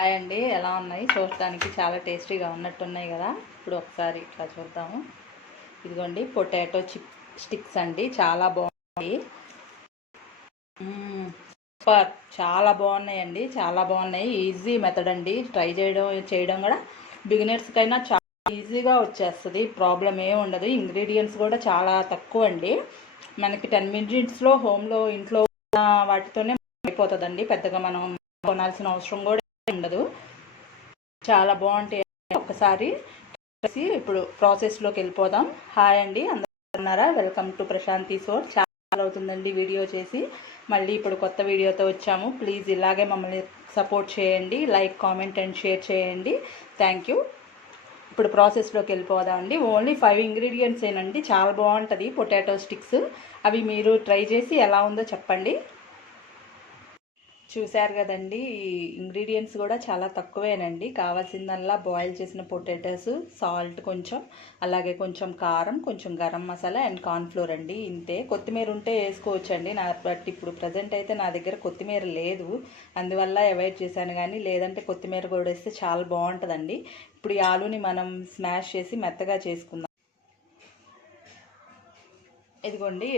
Hi అండి, ఎలా ఉన్నాయి? చూడటానికి చాలా టేస్టీగా ఉన్నట్టున్నాయి కదా. ఇప్పుడు ఒకసారి ఇట్లా చూద్దాము. ఇదిగోండి పొటాటో చిప్ స్టిక్స్ అండి, చాలా బాగున్నాయి. సూపర్, చాలా బాగున్నాయండి, చాలా బాగున్నాయి. ఈజీ మెథడ్ అండి, ట్రై చేయడం కూడా బిగినర్స్కైనా చాలా ఈజీగా వచ్చేస్తుంది. ప్రాబ్లం ఏమి ఉండదు. ఇంగ్రీడియంట్స్ కూడా చాలా తక్కువ అండి. మనకి 10 మినిట్స్లో హోమ్లో ఇంట్లో వాటితోనే అయిపోతుందండి. పెద్దగా మనం కొనాల్సిన అవసరం కూడా ఉండదు. చాలా బాగుంటాయి. ఒకసారి ఇప్పుడు ప్రాసెస్లోకి వెళ్ళిపోదాం. హాయ్ అండి, అందరూ ఉన్నారా? వెల్కమ్ టు ప్రశాంతి సోర్. చాలా అవుతుందండి వీడియో చేసి, మళ్ళీ ఇప్పుడు కొత్త వీడియోతో వచ్చాము. ప్లీజ్ ఇలాగే మమ్మల్ని సపోర్ట్ చేయండి. లైక్, కామెంట్ అండ్ షేర్ చేయండి. Thank you. ఇప్పుడు ప్రాసెస్లోకి వెళ్ళిపోదామండి. ఓన్లీ 5 ఇంగ్రీడియంట్స్ ఏనండి, చాలా బాగుంటుంది పొటాటో స్టిక్స్. అవి మీరు ట్రై చేసి ఎలా ఉందో చెప్పండి. చూశారు కదండి, ఇంగ్రీడియంట్స్ కూడా చాలా తక్కువేనండి. కావాల్సిందల్లా బాయిల్ చేసిన పొటాటోస్, సాల్ట్ కొంచెం, అలాగే కొంచెం కారం, కొంచెం గరం మసాలా అండ్ కార్న్ఫ్లోర్ అండి. ఇంతే. కొత్తిమీర ఉంటే వేసుకోవచ్చండి. బట్ ఇప్పుడు ప్రజెంట్ అయితే నా దగ్గర కొత్తిమీర లేదు, అందువల్ల అవాయిడ్ చేశాను. కానీ లేదంటే కొత్తిమీర కూడా వేస్తే చాలా బాగుంటుందండి. ఇప్పుడు ఈ ఆలూని మనం స్మాష్ చేసి మెత్తగా చేసుకుందాం. ఇదిగోండి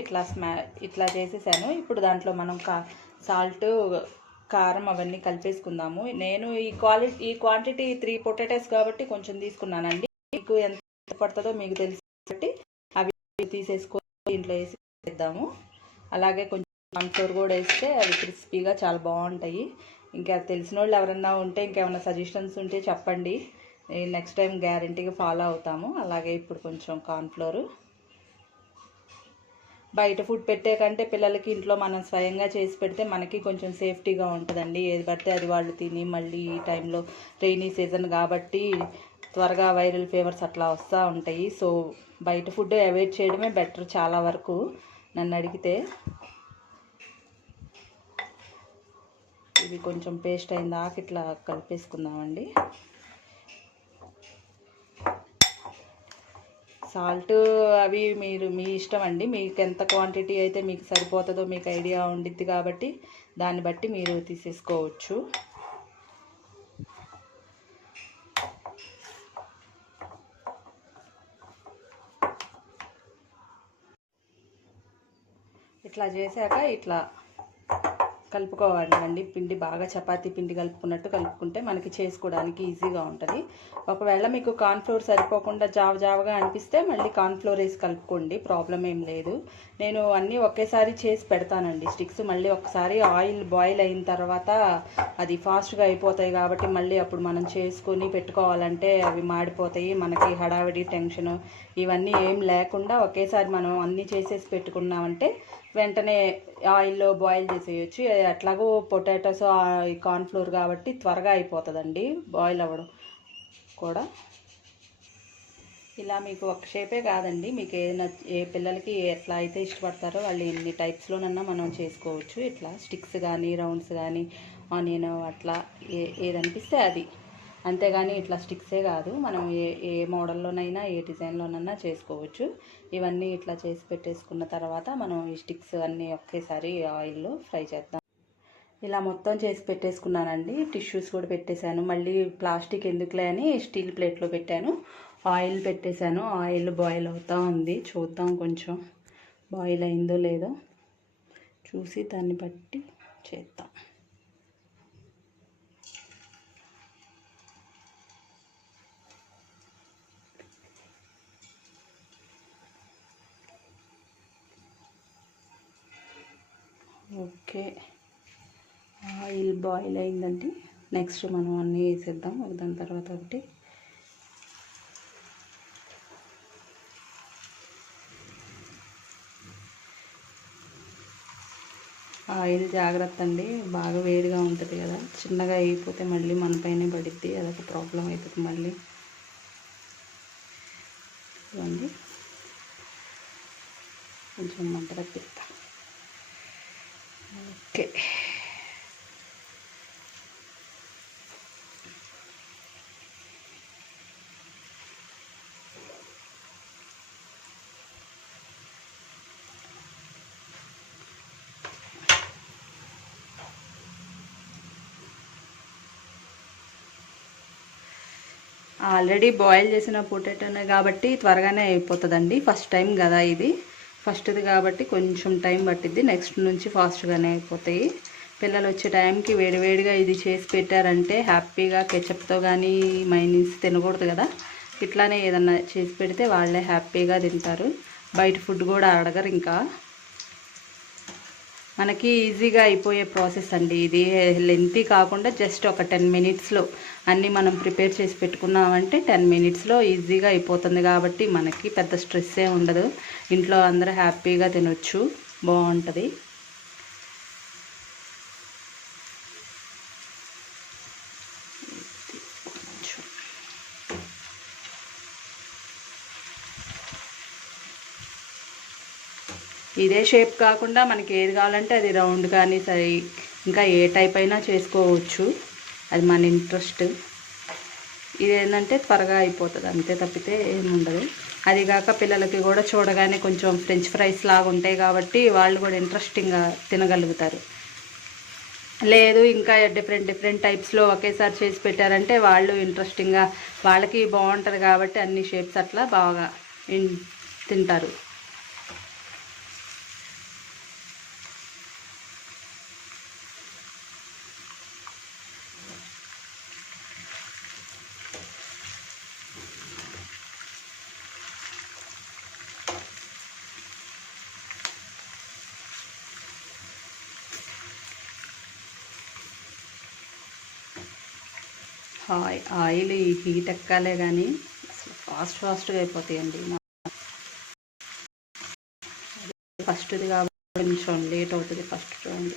ఇట్లా చేసేసాను. ఇప్పుడు దాంట్లో మనం సాల్ట్, కారం అవన్నీ కలిపేసుకుందాము. నేను ఈ క్వాంటిటీ 3 పొటాటోస్ కాబట్టి కొంచెం తీసుకున్నానండి. మీకు ఎంత పడుతుందో మీకు తెలిసి బట్టి అవి తీసేసుకొని దీంట్లో వేసి వేద్దాము. అలాగే కొంచెం కార్న్ఫ్లోర్ కూడా వేస్తే అవి క్రిస్పీగా చాలా బాగుంటాయి. ఇంకా తెలిసిన వాళ్ళు ఎవరన్నా ఉంటే, ఇంకేమైనా సజెషన్స్ ఉంటే చెప్పండి. నెక్స్ట్ టైం గ్యారంటీగా ఫాలో అవుతాము. అలాగే ఇప్పుడు కొంచెం కార్న్ఫ్లోరు. బయట ఫుడ్ పెట్టే కంటే పిల్లలకి ఇంట్లో మనం స్వయంగా చేసి పెడితే మనకి కొంచెం సేఫ్టీగా ఉంటుందండి. ఏది పడితే అది వాళ్ళు తిని, మళ్ళీ ఈ టైంలో రెయినీ సీజన్ కాబట్టి త్వరగా వైరల్ ఫీవర్స్ అట్లా వస్తూ ఉంటాయి. సో బయట ఫుడ్ అవాయిడ్ చేయడమే బెటర్ చాలా వరకు నన్ను అడిగితే. ఇది కొంచెం పేస్ట్ అయిన దాకా ఇట్లా కలిపేసుకుందామండి. సాల్ట్ అవి మీ ఇష్టం అండి. మీకు ఎంత క్వాంటిటీ అయితే మీకు సరిపోతుందో మీకు ఐడియా ఉండిద్ది కాబట్టి దాన్ని బట్టి మీరు తీసేసుకోవచ్చు. ఇట్లా చేశాక ఇట్లా కలుపుకోవాలండి. పిండి బాగా చపాతీ పిండి కలుపుకున్నట్టు కలుపుకుంటే మనకి చేసుకోవడానికి ఈజీగా ఉంటుంది. ఒకవేళ మీకు కార్న్ఫ్లోర్ సరిపోకుండా జావగా అనిపిస్తే మళ్ళీ కార్న్ఫ్లోర్ వేసి కలుపుకోండి, ప్రాబ్లం ఏం లేదు. నేను అన్నీ ఒకేసారి చేసి పెడతానండి స్టిక్స్. మళ్ళీ ఒకసారి ఆయిల్ బాయిల్ అయిన తర్వాత అది ఫాస్ట్గా అయిపోతాయి కాబట్టి మళ్ళీ అప్పుడు మనం చేసుకొని పెట్టుకోవాలంటే అవి మాడిపోతాయి. మనకి హడావిడి టెన్షన్ ఇవన్నీ ఏం లేకుండా ఒకేసారి మనం అన్నీ చేసేసి పెట్టుకున్నామంటే వెంటనే ఆయిల్లో బాయిల్ చేసేయచ్చు. అట్లాగో పొటాటోస్ కార్న్ఫ్లోర్ కాబట్టి త్వరగా అయిపోతుందండి బాయిల్ అవ్వడం కూడా. ఇలా మీకు ఒక షేపే కాదండి, మీకు ఏ పిల్లలకి ఎట్లా అయితే ఇష్టపడతారో వాళ్ళు ఎన్ని టైప్స్లోనన్నా మనం చేసుకోవచ్చు. ఇట్లా స్టిక్స్ కానీ, రౌండ్స్ కానీ, ఆనియన్ అట్లా ఏదనిపిస్తే అది. అంతేగాని ఇట్లా స్టిక్సే కాదు, మనం ఏ మోడల్లోనైనా ఏ డిజైన్లోనైనా చేసుకోవచ్చు. ఇవన్నీ ఇట్లా చేసి పెట్టేసుకున్న తర్వాత మనం ఈ స్టిక్స్ అన్నీ ఒకేసారి ఆయిల్లో ఫ్రై చేద్దాం. ఇలా మొత్తం చేసి పెట్టేసుకున్నానండి. టిష్యూస్ కూడా పెట్టేశాను. మళ్ళీ ప్లాస్టిక్ ఎందుకులే అని స్టీల్ ప్లేట్లో పెట్టాను. ఆయిల్ పెట్టేశాను. ఆయిల్ బాయిల్ అవుతూ ఉంది. చూద్దాం కొంచెం బాయిల్ అయిందో లేదో చూసి దాన్ని బట్టి చేద్దాం. ఓకే, ఆయిల్ బాయిల్ అయిందండి. నెక్స్ట్ మనం అన్నీ వేసేద్దాం దాని తర్వాత ఒకటి. ఆయిల్ జాగ్రత్త అండి, బాగా వేడిగా ఉంటుంది కదా. చిన్నగా అయిపోతే మళ్ళీ మన పైనే పడిద్ది, అదొక ప్రాబ్లం అవుతుంది మళ్ళీ. ఇవ్వండి, కొంచెం మంట తగ్గిస్తా. ఓకే, ఆల్రెడీ బాయిల్ చేసిన పొటాటోనే కాబట్టి త్వరగానే అయిపోతుందండి. ఫస్ట్ టైం కదా ఇది, ఫస్ట్ది కాబట్టి కొంచెం టైం పట్టిద్ది. నెక్స్ట్ నుంచి ఫాస్ట్గానే అయిపోతాయి. పిల్లలు వచ్చే టైంకి వేడివేడిగా ఇది చేసి పెట్టారంటే హ్యాపీగా కెచప్తో కానీ మైనీస్ తినకూడదు కదా, ఇట్లానే ఏదన్నా చేసి పెడితే వాళ్ళే హ్యాపీగా తింటారు. బయట ఫుడ్ కూడా అడగరు. ఇంకా మనకి ఈజీగా అయిపోయే ప్రాసెస్ అండి ఇది. లెంతీ కాకుండా జస్ట్ ఒక 10 మినిట్స్లో అన్నీ మనం ప్రిపేర్ చేసి పెట్టుకున్నామంటే 10 మినిట్స్లో ఈజీగా అయిపోతుంది. కాబట్టి మనకి పెద్ద స్ట్రెస్సే ఉండదు. ఇంట్లో అందరూ హ్యాపీగా తినొచ్చు, బాగుంటుంది. ఇదే షేప్ కాకుండా మనకి ఏది కావాలంటే అది రౌండ్ కానీ సరే, ఇంకా ఏ టైప్ అయినా చేసుకోవచ్చు, అది మన ఇంట్రెస్ట్. ఇదేంటంటే త్వరగా అయిపోతుంది అంతే, తప్పితే ఏముండదు. అదిగాక పిల్లలకి కూడా చూడగానే కొంచెం ఫ్రెంచ్ ఫ్రైస్ లాగా ఉంటాయి కాబట్టి వాళ్ళు కూడా ఇంట్రెస్టింగ్గా తినగలుగుతారు. లేదు ఇంకా డిఫరెంట్ టైప్స్లో ఒకేసారి చేసి పెట్టారంటే వాళ్ళు ఇంట్రెస్టింగ్గా, వాళ్ళకి బాగుంటుంది కాబట్టి అన్ని షేప్స్ అట్లా బాగా తింటారు. ఆయిల్ హీట్ ఎక్కాలే కానీ అసలు ఫాస్ట్గా అయిపోతాయండి. ఫస్ట్ది కాబట్టి కొంచెం లేట్ అవుతుంది. ఫస్ట్ చూడండి.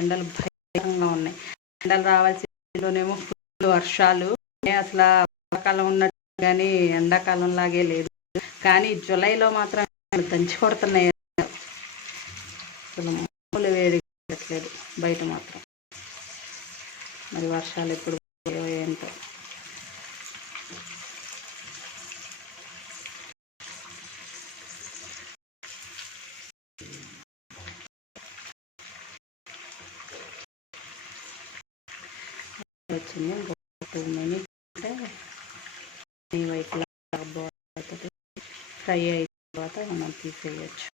ఎండలు భయంగా ఉన్నాయి. ఎండలు రావాల్సిలోనేమో ఫుల్ వర్షాలు. అసలు వర్షాకాలం ఉన్నట్టు కానీ ఎండాకాలం లాగే లేదు. కానీ జూలైలో మాత్రం దంచి కొడుతున్నాయి. అసలు మామూలు వేడి పెట్టలేదు బయట మాత్రం. మరి వర్షాలు ఎప్పుడు ఏంటో. వచ్చింది 2 మినిట్స్ అంటే ఈ వైపులా అవుతుంది. ఫ్రై అయిన తర్వాత మనం తీసేయచ్చు.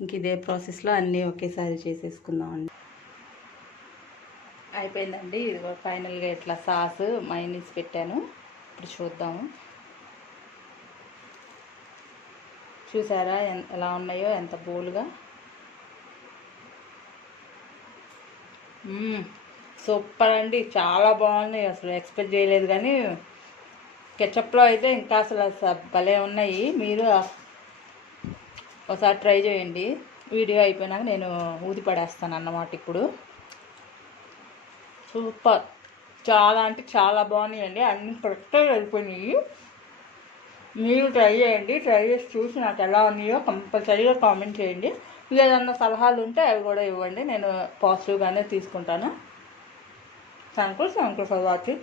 ఇంక ఇదే ప్రాసెస్లో అన్నీ ఒకేసారి చేసేసుకుందామండి. అయిపోయిందండి. ఇది ఫైనల్గా ఇట్లా సాస్ మైనీస్ పెట్టాను. ఇప్పుడు చూద్దాము. చూసారా ఎలా ఉన్నాయో, ఎంత బోలుగా. సూపర్ అండి, చాలా బాగున్నాయి. అసలు ఎక్స్పెక్ట్ చేయలేదు. కానీ కెచప్లో అయితే ఇంకా అసలు భలే ఉన్నాయి. మీరు ఒకసారి ట్రై చేయండి. వీడియో అయిపోయినాక నేను ఊది పడేస్తాను అన్నమాట. ఇప్పుడు సూపర్, చాలా అంటే చాలా బాగున్నాయండి. అన్ని కరెక్ట్గా అయిపోయినాయి. మీరు ట్రై చేయండి. ట్రై చేసి చూసి నాకు ఎలా ఉన్నాయో కంపల్సరీగా కామెంట్ చేయండి. ఏదన్నా సలహాలు ఉంటే అవి కూడా ఇవ్వండి, నేను పాజిటివ్గానే తీసుకుంటాను. Thank you for watching.